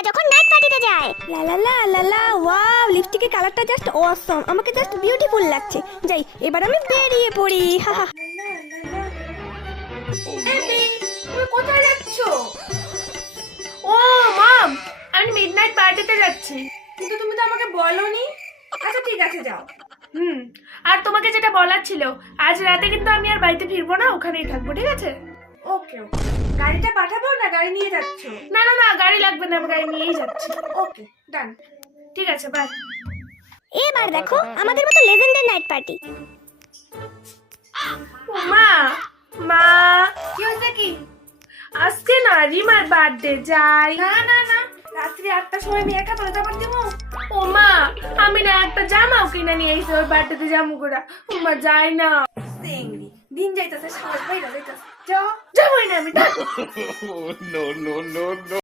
মেয়েরা যখন নাইট পার্টিতে যায়। লা লা লা লা লা, ওয়াও, লিপস্টিকের কালারটা জাস্ট অসম, আমাকে জাস্ট বিউটিফুল লাগছে। যাই, এবার আমি বেরিয়ে পড়ি। হাহা। তুমি কোথায় যাচ্ছ? ও মম, আমি মিডনাইট পার্টিতে যাচ্ছি। কিন্তু তুমি তো আমাকে বলোনি। আচ্ছা ঠিক আছে, যাও। আর তোমাকে যেটা বলার ছিল, আজ রাতে কিন্তু আমি আর বাড়িতে ফিরবো না, ওখানেই থাকবো, ঠিক আছে? ওকে ওকে। গাড়িটা পাঠাবো না গাড়ি নিয়ে যাচ্ছ? না না না, গাড়ি লাগবে না, আমি গাড়ি নিয়েই যাচ্ছি। ওকে ডান, ঠিক আছে, বাই। এবার দেখো আমাদের মতো লেজেন্ডারি নাইট পার্টি। মা মা, কি হয়েছে কি? আজকে না রিমার বার্থডে, যাই। না না না, রাত্রি 8টার সময় আমি একা তোলে যাবার দেবো? ও মা, আমি না একটা জামাও কিনে নিয়ে এসে ওর বার্থডেতে জামু করা। ও মা, যাই না। দিন যাইতেছে, সাহস পাই না, যাইতেছে। যাও, যাবোই না আমি। no, no, no, no.